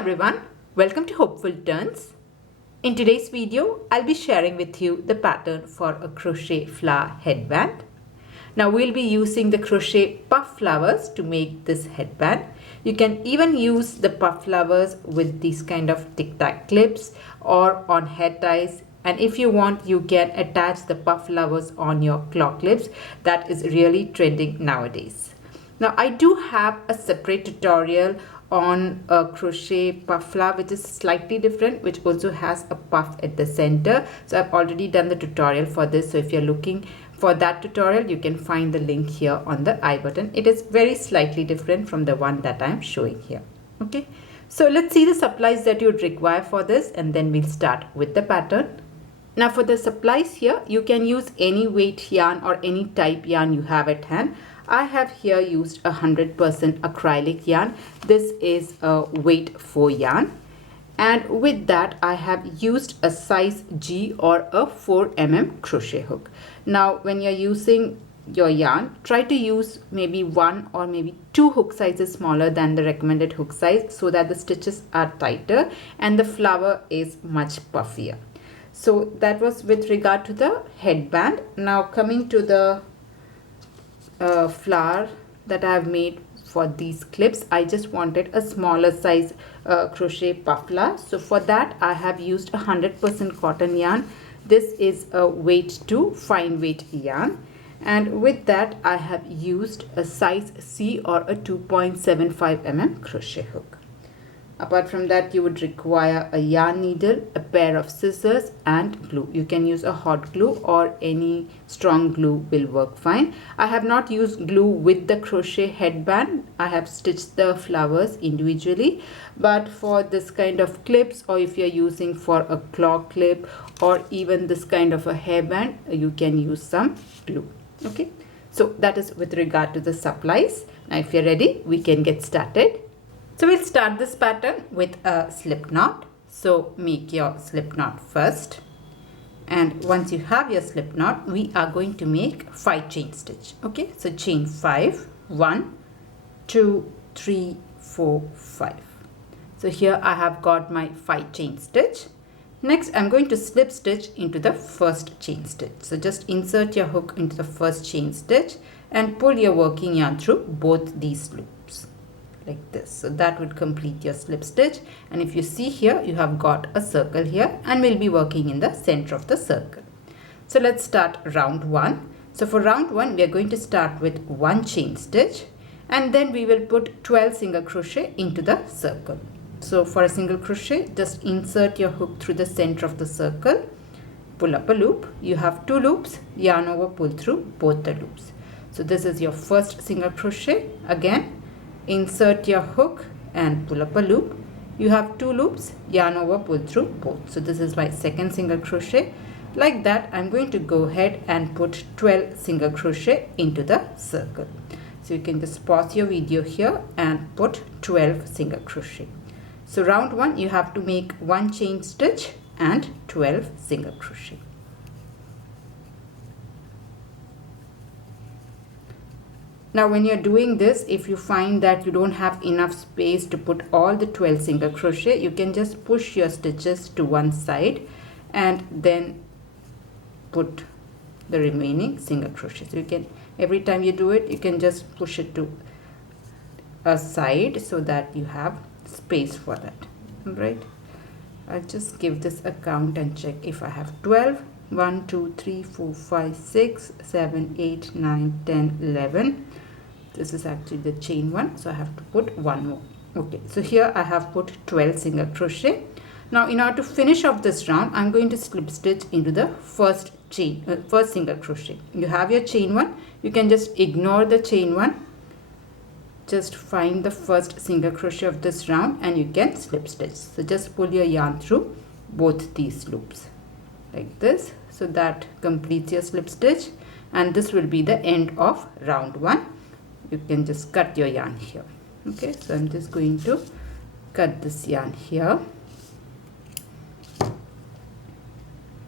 everyone, welcome to Hopeful Turns. In today's video, I'll be sharing with you the pattern for a crochet flower headband. Now we'll be using the crochet puff flowers to make this headband. You can even use the puff flowers with these kind of tic-tac clips or on hair ties. And if you want, you can attach the puff flowers on your claw clips. That is really trending nowadays. Now I do have a separate tutorial on a crochet puff flower which is slightly different, which also has a puff at the center. So I've already done the tutorial for this. So if you're looking for that tutorial, you can find the link here on the I button. It is very slightly different from the one that I'm showing here. Okay, so let's see the supplies that you would require for this, and then we'll start with the pattern. Now for the supplies here, you can use any weight yarn or any type yarn you have at hand. I have here used 100% acrylic yarn. This is a weight 4 yarn. And with that, I have used a size G or a 4 mm crochet hook. Now, when you're using your yarn, try to use maybe 1 or maybe 2 hook sizes smaller than the recommended hook size so that the stitches are tighter and the flower is much puffier. So that was with regard to the headband. Now coming to the flower that I have made for these clips, I just wanted a smaller size crochet puff flower. So for that, I have used 100% cotton yarn. This is a weight 2 fine weight yarn, and with that I have used a size C or a 2.75 mm crochet hook. Apart from that, you would require a yarn needle, a pair of scissors and glue. You can use a hot glue or any strong glue will work fine. I have not used glue with the crochet headband. I have stitched the flowers individually. But for this kind of clips, or if you're using for a claw clip or even this kind of a hairband, you can use some glue. Okay, so that is with regard to the supplies. Now if you're ready, we can get started. So we'll start this pattern with a slip knot. So make your slip knot first. And once you have your slip knot, we are going to make 5 chain stitch. Okay, so chain 5, 1, 2, 3, 4, 5. So here I have got my 5 chain stitch. Next, I'm going to slip stitch into the first chain stitch. So just insert your hook into the first chain stitch and pull your working yarn through both these loops. Like this. So that would complete your slip stitch, and if you see here, you have got a circle here and we'll be working in the center of the circle. So let's start round 1. So for round 1, we are going to start with 1 chain stitch, and then we will put 12 single crochet into the circle. So for a single crochet, just insert your hook through the center of the circle, pull up a loop. You have 2 loops, yarn over, pull through both the loops. So this is your first single crochet. Again, insert your hook and pull up a loop. You have 2 loops, yarn over, pull through both. So this is my second single crochet. Like that, I'm going to go ahead and put 12 single crochet into the circle. So you can just pause your video here and put 12 single crochet. So round 1, you have to make 1 chain stitch and 12 single crochet. Now when you're doing this, if you find that you don't have enough space to put all the 12 single crochet, you can just push your stitches to one side and then put the remaining single crochet. So you can, every time you do it, you can just push it to a side so that you have space for that. All right, I'll just give this a count and check if I have 12. 1, 2, 3, 4, 5, 6, 7, 8, 9, 10, 11. This is actually the chain 1, so I have to put 1 more. Okay, so here I have put 12 single crochet. Now in order to finish off this round, I'm going to slip stitch into the first chain, first single crochet. You have your chain 1, you can just ignore the chain 1. Just find the first single crochet of this round and you can slip stitch. So just pull your yarn through both these loops like this. So that completes your slip stitch, and this will be the end of round 1. You can just cut your yarn here. Okay, so I'm just going to cut this yarn here.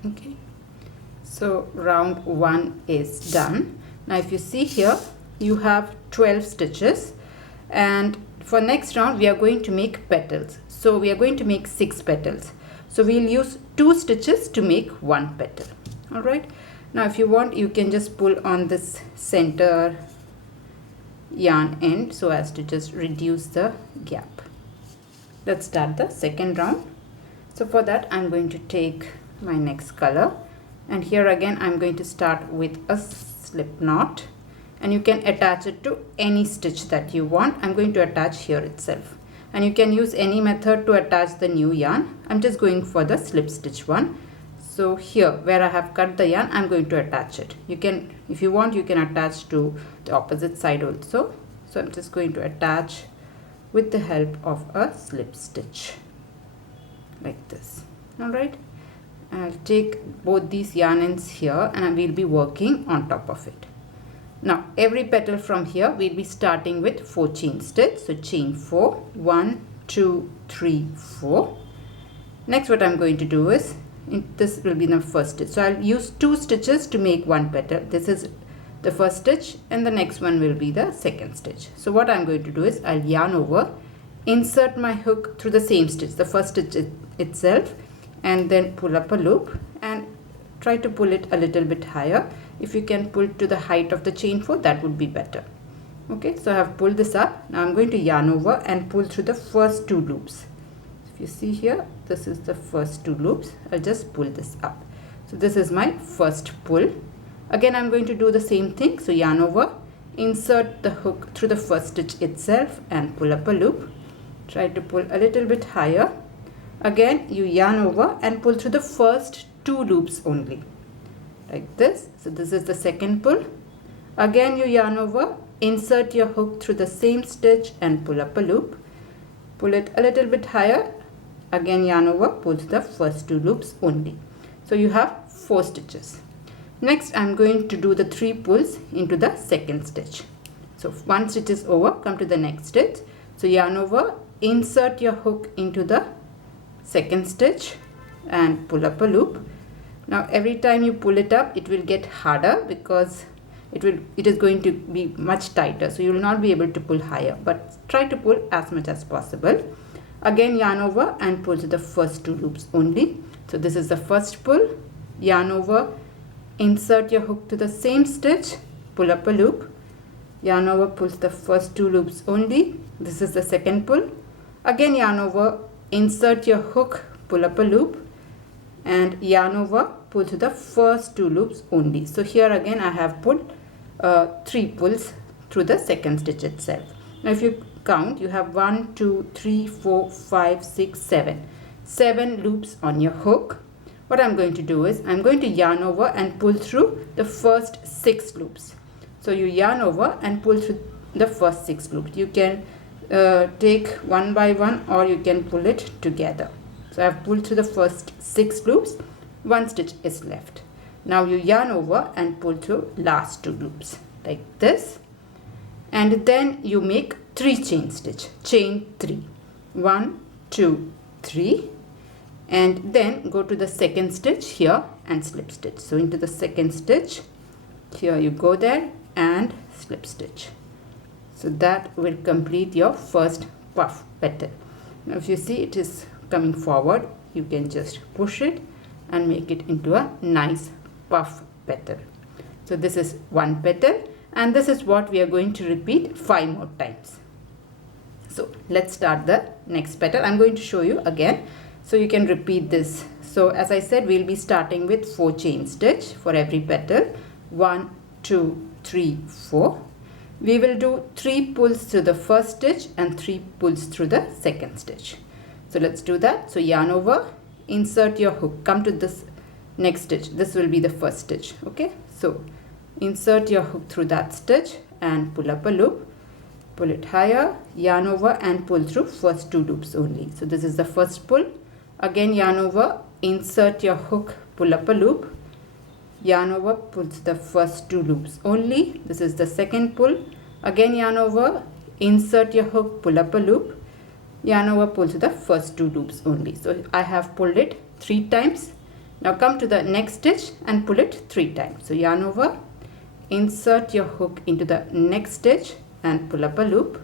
Okay, so round 1 is done. Now if you see here, you have 12 stitches, and for next round we are going to make petals. So we are going to make 6 petals. So we'll use 2 stitches to make 1 petal. Alright. Now if you want, you can just pull on this center yarn end so as to just reduce the gap. Let's start the second round. So for that I'm going to take my next color, and here again I'm going to start with a slip knot, and you can attach it to any stitch that you want. I'm going to attach here itself, and you can use any method to attach the new yarn. I'm just going for the slip stitch one. So here where I have cut the yarn, I'm going to attach it. You can, if you want, you can attach to the opposite side also. So I'm just going to attach with the help of a slip stitch like this. Alright, I'll take both these yarn ends here and I will be working on top of it. Now every petal from here we'll be starting with 4 chain stitch. So chain 4, 1, 2, 3, 4. Next what I'm going to do is, this will be the first stitch. So I'll use 2 stitches to make 1 petal. This is the first stitch and the next one will be the second stitch. So what I'm going to do is I'll yarn over, insert my hook through the same stitch, the first stitch itself, and then pull up a loop and try to pull it a little bit higher. If you can pull to the height of the chain 4, that would be better. Okay, so I have pulled this up. Now I'm going to yarn over and pull through the first 2 loops. If you see here, this is the first 2 loops. I'll just pull this up. So this is my first pull. Again I'm going to do the same thing. So yarn over, insert the hook through the first stitch itself and pull up a loop. Try to pull a little bit higher. Again you yarn over and pull through the first 2 loops only, like this. So this is the second pull. Again you yarn over, insert your hook through the same stitch and pull up a loop. Pull it a little bit higher. Again yarn over, pull through the first 2 loops only. So you have 4 stitches. Next I'm going to do the 3 pulls into the second stitch. So 1 stitch is over, come to the next stitch. So yarn over, insert your hook into the second stitch and pull up a loop. Now every time you pull it up, it will get harder because it is going to be much tighter, so you will not be able to pull higher, but try to pull as much as possible. Again yarn over and pull to the first 2 loops only. So this is the first pull. Yarn over, insert your hook to the same stitch, pull up a loop. Yarn over, pull the first 2 loops only. This is the second pull. Again yarn over, insert your hook, pull up a loop, and yarn over, pull to the first 2 loops only. So here again I have pulled 3 pulls through the second stitch itself. Now if you count, you have 1, 2, 3, 4, 5, 6, 7 loops on your hook. What I'm going to do is I'm going to yarn over and pull through the first 6 loops. So you yarn over and pull through the first 6 loops. You can take one by one or you can pull it together. So I have pulled through the first 6 loops, 1 stitch is left. Now you yarn over and pull through last 2 loops like this, and then you make 3 chain stitch, chain 3, 1, 2, 3, and then go to the second stitch here and slip stitch. So into the second stitch, here you go there and slip stitch. So that will complete your first puff petal. Now if you see it is coming forward, you can just push it and make it into a nice puff petal. So this is 1 petal, and this is what we are going to repeat 5 more times. So let's start the next petal. I'm going to show you again so you can repeat this. So as I said, we'll be starting with 4 chain stitch for every petal. 1, 2, 3, 4. We will do 3 pulls through the first stitch and 3 pulls through the second stitch. So let's do that. So yarn over, insert your hook, come to this next stitch. This will be the first stitch. Okay, so insert your hook through that stitch and pull up a loop, pull it higher, yarn over and pull through first 2 loops only. So this is the first pull. Again yarn over, insert your hook, pull up a loop, yarn over, pull the first 2 loops only. This is the second pull. Again yarn over, insert your hook, pull up a loop, yarn over, pull to the first 2 loops only. So I have pulled it 3 times. Now come to the next stitch and pull it 3 times. So yarn over, insert your hook into the next stitch and pull up a loop,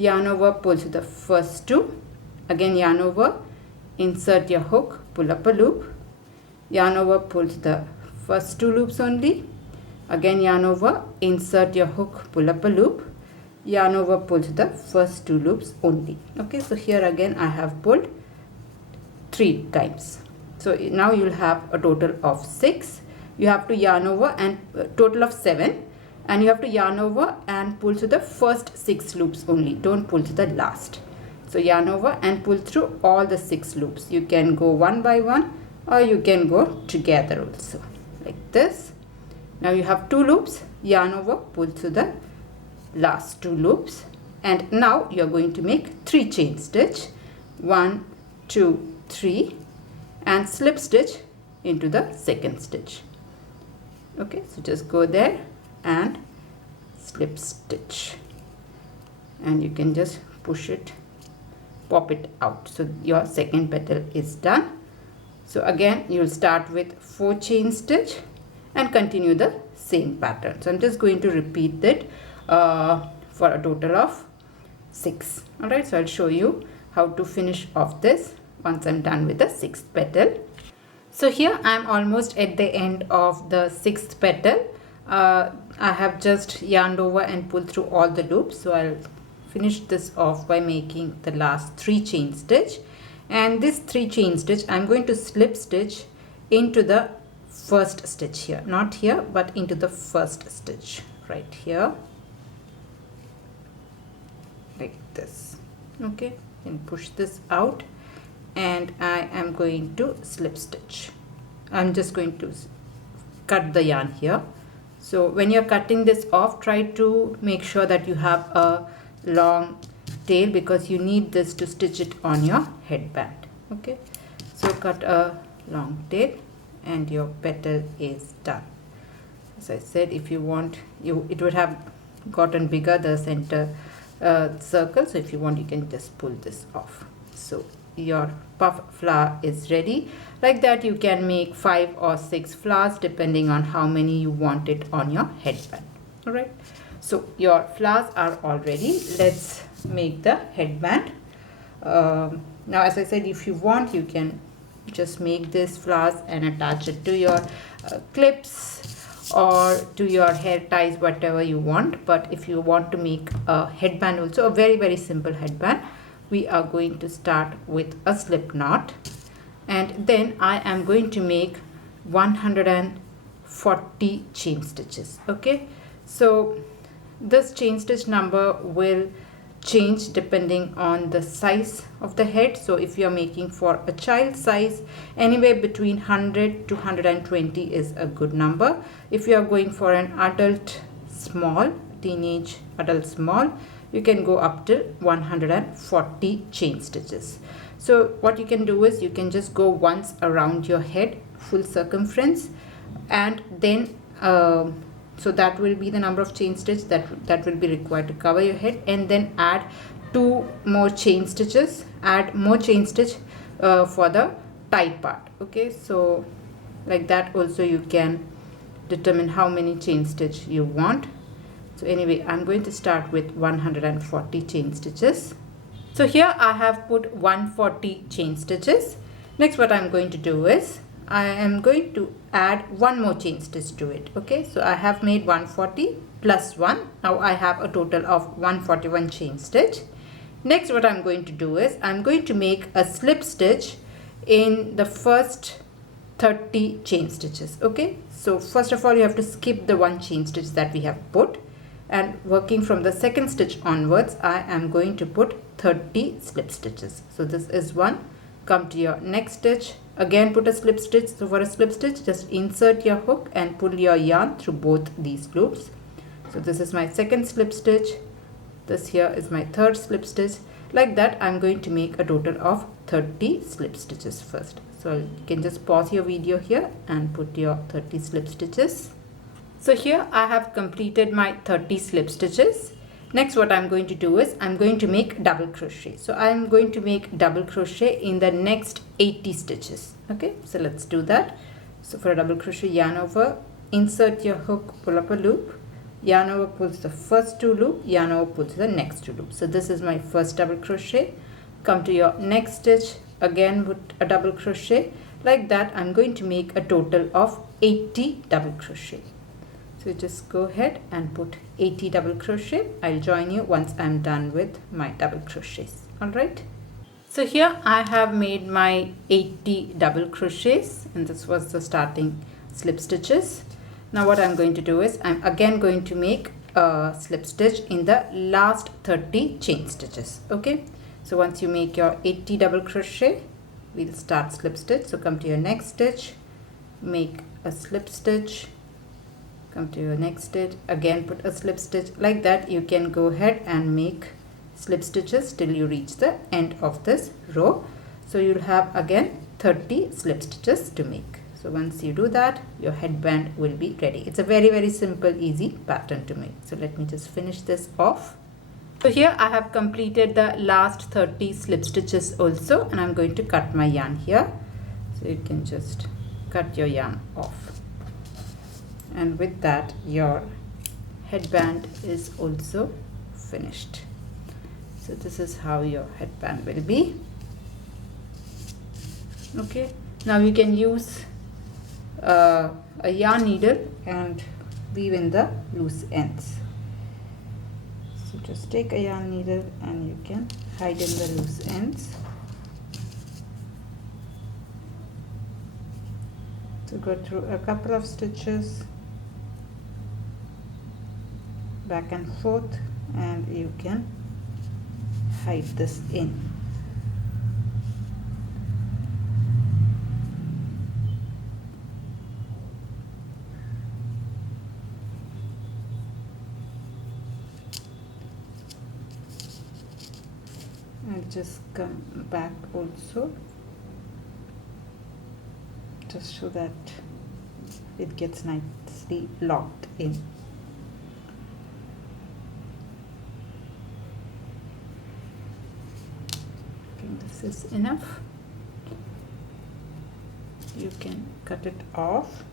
yarn over, pull to the first 2, again yarn over, insert your hook, pull up a loop, yarn over, pull to the first 2 loops only, again yarn over, insert your hook, pull up a loop, yarn over, pull to the first 2 loops only. Okay, so here again I have pulled 3 times. So now you'll have a total of 6. You have to yarn over and total of 7, and you have to yarn over and pull to the first 6 loops only. Don't pull to the last. So yarn over and pull through all the 6 loops. You can go one by one, or you can go together also, like this. Now you have 2 loops, yarn over, pull to the last 2 loops, and now you're going to make 3 chain stitch, 1 2 3, and slip stitch into the second stitch. Okay, so just go there and slip stitch, and you can just push it, pop it out. So your second petal is done. So again you'll start with 4 chain stitch and continue the same pattern. So I'm just going to repeat it for a total of 6. Alright, so I'll show you how to finish off this once I'm done with the 6th petal. So here I'm almost at the end of the 6th petal. I have just yarned over and pulled through all the loops. So I'll finish this off by making the last 3 chain stitch, and this 3 chain stitch I'm going to slip stitch into the first stitch here, not here but into the first stitch right here, like this. Okay, and push this out, and I am going to slip stitch. I'm just going to cut the yarn here. So when you're cutting this off, try to make sure that you have a long tail, because you need this to stitch it on your headband. Okay, so cut a long tail and your petal is done. As I said, if you want, it would have gotten bigger, the center circle. So if you want, you can just pull this off. So your puff flower is ready. Like that you can make 5 or 6 flowers depending on how many you want it on your headband. Alright, so your flowers are all ready. Let's make the headband. Now as I said, if you want, you can just make these flowers and attach it to your clips or to your hair ties, whatever you want. But if you want to make a headband also, a very simple headband, we are going to start with a slip knot, and then I am going to make 140 chain stitches. Okay, so this chain stitch number will change depending on the size of the head. So if you are making for a child size, anywhere between 100 to 120 is a good number. If you are going for an adult small, teenage adult small, you can go up to 140 chain stitches. So what you can do is you can just go once around your head, full circumference, and then so that will be the number of chain stitch that will be required to cover your head, and then add 2 more chain stitches, add more chain stitch for the tie part. Okay, so like that also you can determine how many chain stitch you want. So anyway, I'm going to start with 140 chain stitches. So here I have put 140 chain stitches. Next what I'm going to do is I am going to add 1 more chain stitch to it. Okay, so I have made 140 plus 1. Now I have a total of 141 chain stitch. Next what I'm going to do is I'm going to make a slip stitch in the first 30 chain stitches. Okay, so first of all you have to skip the 1 chain stitch that we have put, and working from the second stitch onwards I am going to put 30 slip stitches. So this is 1. Come to your next stitch, again put a slip stitch. So for a slip stitch, just insert your hook and pull your yarn through both these loops. So this is my second slip stitch, this here is my third slip stitch. Like that I'm going to make a total of 30 slip stitches first. So you can just pause your video here and put your 30 slip stitches. So here I have completed my 30 slip stitches. Next what I'm going to do is I'm going to make double crochet. So I'm going to make double crochet in the next 80 stitches. Okay, so let's do that. So for a double crochet, yarn over, insert your hook, pull up a loop, yarn over pulls the first 2 loop, yarn over pulls the next 2 loops. So this is my first double crochet. Come to your next stitch, again put a double crochet. Like that, I'm going to make a total of 80 double crochet. So just go ahead and put 80 double crochet. I'll join you once I'm done with my double crochets. Alright. So here I have made my 80 double crochets, and this was the starting slip stitches. Now what I'm going to do is I'm again going to make a slip stitch in the last 30 chain stitches. Okay. So once you make your 80 double crochet, we'll start slip stitch. So come to your next stitch, make a slip stitch, come to your next stitch, again put a slip stitch. Like that, you can go ahead and make slip stitches till you reach the end of this row. So you'll have again 30 slip stitches to make. So once you do that, your headband will be ready. It's a very simple, easy pattern to make. So let me just finish this off. So here I have completed the last 30 slip stitches also, and I'm going to cut my yarn here. So you can just cut your yarn off. And with that, your headband is also finished. So this is how your headband will be. Okay, now you can use a yarn needle and weave in the loose ends. So just take a yarn needle and you can hide in the loose ends. So go through a couple of stitches back and forth, and you can hide this in. And just come back also, just so that it gets nicely locked in. This is enough. You can cut it off,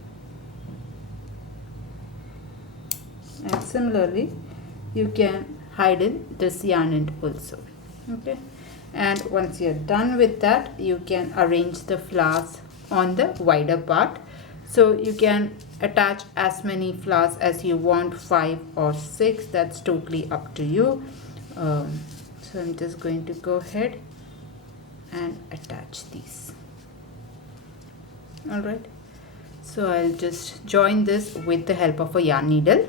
and similarly you can hide in this yarn end also. Okay, and once you're done with that, you can arrange the flowers on the wider part. So you can attach as many flowers as you want, 5 or 6, that's totally up to you. So I'm just going to go ahead and attach these. Alright, so I'll just join this with the help of a yarn needle.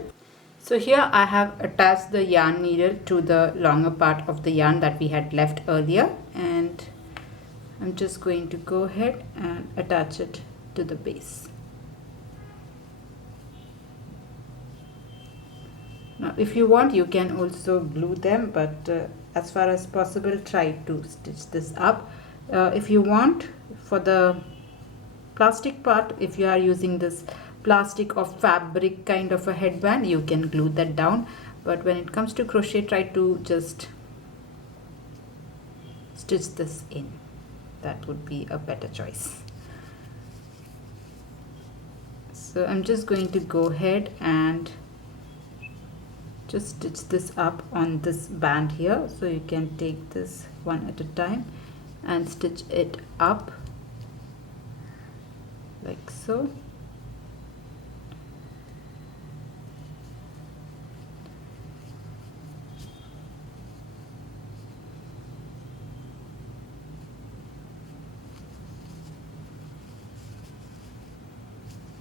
So here I have attached the yarn needle to the longer part of the yarn that we had left earlier, and I'm just going to go ahead and attach it to the base. Now if you want, you can also glue them, but as far as possible, try to stitch this up. If you want, for the plastic part, if you are using this plastic or fabric kind of a headband, you can glue that down, but when it comes to crochet, try to just stitch this in. That would be a better choice. So I'm just going to go ahead and just stitch this up on this band here. So you can take this one at a time and stitch it up like so.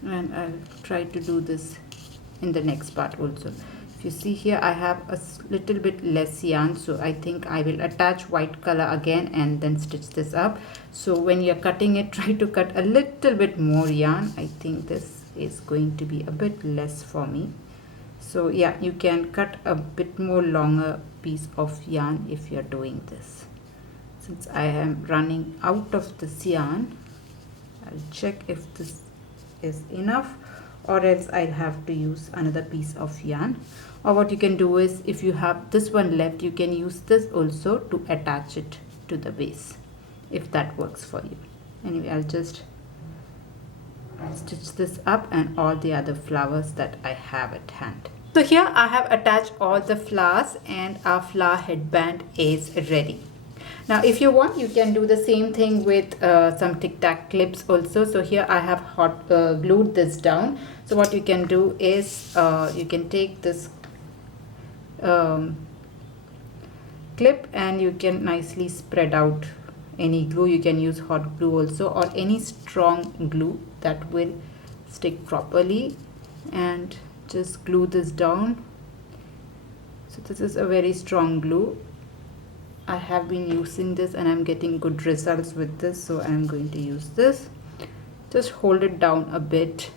And I'll try to do this in the next part also. If you see here, I have a little bit less yarn, so I think I will attach white color again and then stitch this up. So when you're cutting it, try to cut a little bit more yarn. I think this is going to be a bit less for me. So yeah, you can cut a bit more longer piece of yarn if you're doing this. Since I am running out of this yarn, I'll check if this is enough, or else I'll have to use another piece of yarn. Or what you can do is, if you have this one left, you can use this also to attach it to the base, if that works for you. Anyway, I'll just stitch this up and all the other flowers that I have at hand. So here I have attached all the flowers and our flower headband is ready. Now if you want, you can do the same thing with some tic tac clips also. So here I have hot glued this down. So what you can do is you can take this clip and you can nicely spread out any glue. You can use hot glue also, or any strong glue that will stick properly, and just glue this down. So this is a very strong glue. I have been using this and I'm getting good results with this, so I'm going to use this. Just hold it down a bit,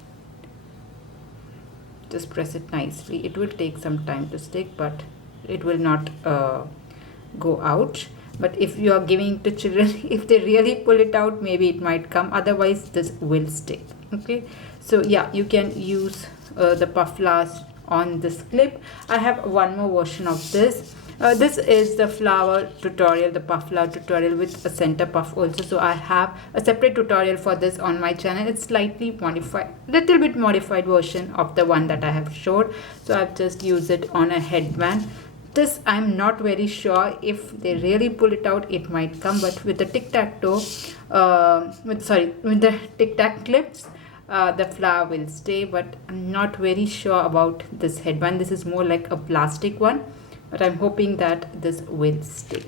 just press it nicely. It will take some time to stick, but it will not go out. But if you are giving to children, if they really pull it out, maybe it might come, otherwise this will stick. Okay, so yeah, you can use the puff flowers on this clip. I have one more version of this. This is the flower tutorial, the puff flower tutorial with a center puff also. So I have a separate tutorial for this on my channel. It's slightly modified, little bit modified version of the one that I have showed. So I've just used it on a headband. This I'm not very sure, if they really pull it out it might come, but with the tic-tac-toe with the tic-tac clips the flower will stay. But I'm not very sure about this headband. This is more like a plastic one, but I'm hoping that this will stay.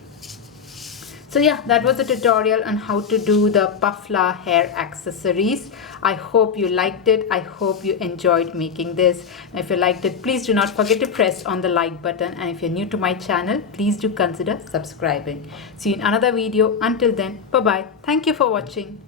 So yeah, that was a tutorial on how to do the puff flower hair accessories. I hope you liked it. I hope you enjoyed making this. And if you liked it, please do not forget to press on the like button. And if you're new to my channel, please do consider subscribing. See you in another video. Until then, bye-bye. Thank you for watching.